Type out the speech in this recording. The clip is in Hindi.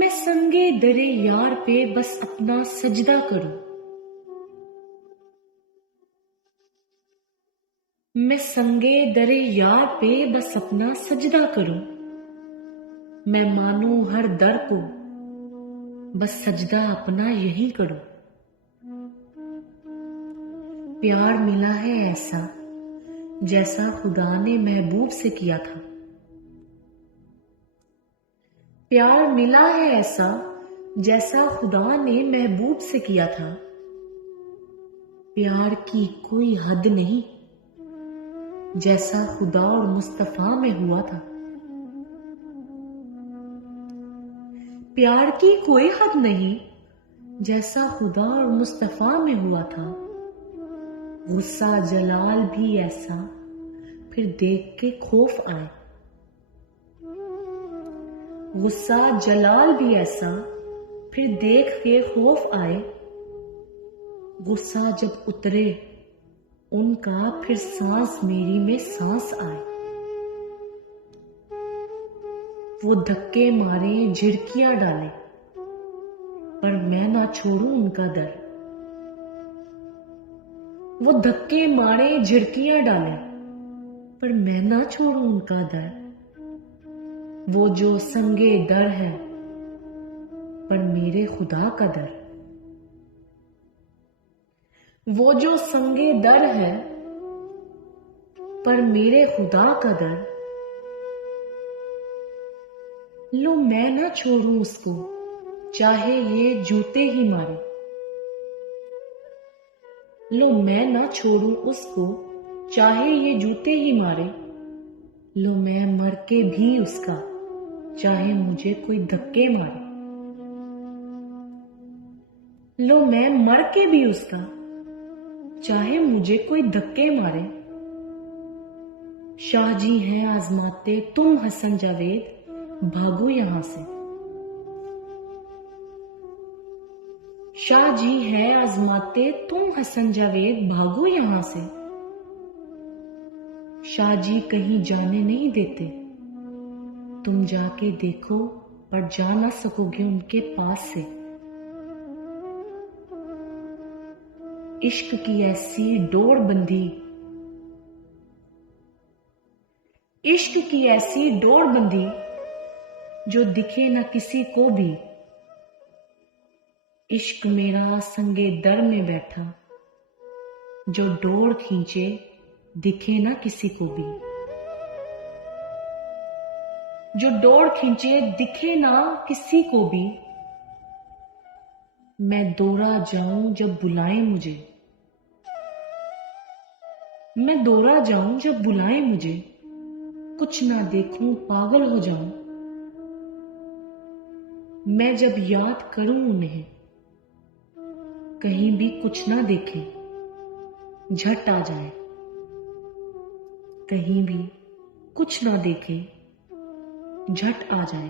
मैं संगे दरे यार पे बस अपना सजदा करूं। मैं संगे दरे यार पे बस अपना सजदा करूं। मैं मानूं हर दर को, बस सजदा अपना यही करूं। प्यार मिला है ऐसा जैसा खुदा ने महबूब से किया था। प्यार मिला है ऐसा जैसा खुदा ने महबूब से किया था। प्यार की कोई हद नहीं जैसा खुदा और मुस्तफा में हुआ था। प्यार की कोई हद नहीं जैसा खुदा और मुस्तफा में हुआ था। गुस्सा जलाल भी ऐसा फिर देख के खौफ आए। गुस्सा जलाल भी ऐसा फिर देख के खौफ आए। गुस्सा जब उतरे उनका फिर सांस मेरी में सांस आए। वो धक्के मारे झिड़कियां डाले पर मैं ना छोड़ूं उनका दर। वो धक्के मारे झिड़कियां डाले पर मैं ना छोड़ूं उनका दर। वो जो संगे दर है पर मेरे खुदा का दर। वो जो संगे दर है पर मेरे खुदा का दर। लो मैं ना छोड़ूं उसको चाहे ये जूते ही मारे। लो मैं ना छोड़ूं उसको चाहे ये जूते ही मारे। लो मैं मर के भी उसका चाहे मुझे कोई धक्के मारे। लो मैं मर के भी उसका चाहे मुझे कोई धक्के मारे। शाह जी हैं आजमाते तुम हसन जावेद भागो यहां से। शाह जी हैं आजमाते तुम हसन जावेद भागो यहां से। शाह जी कहीं जाने नहीं देते, तुम जाके देखो पर जा ना सकोगे उनके पास से। इश्क की ऐसी डोर बंधी, इश्क की ऐसी डोर बंधी जो दिखे ना किसी को भी। इश्क मेरा संगे दर में बैठा जो डोर खींचे दिखे ना किसी को भी। जो डोर खींचे दिखे ना किसी को भी। मैं दौड़ा जाऊं जब बुलाए मुझे, मैं दौड़ा जाऊं जब बुलाए मुझे। कुछ ना देखूं पागल हो जाऊं। मैं जब याद करूं उन्हें कहीं भी कुछ ना देखें झट आ जाए। कहीं भी कुछ ना देखें झट आ जाए।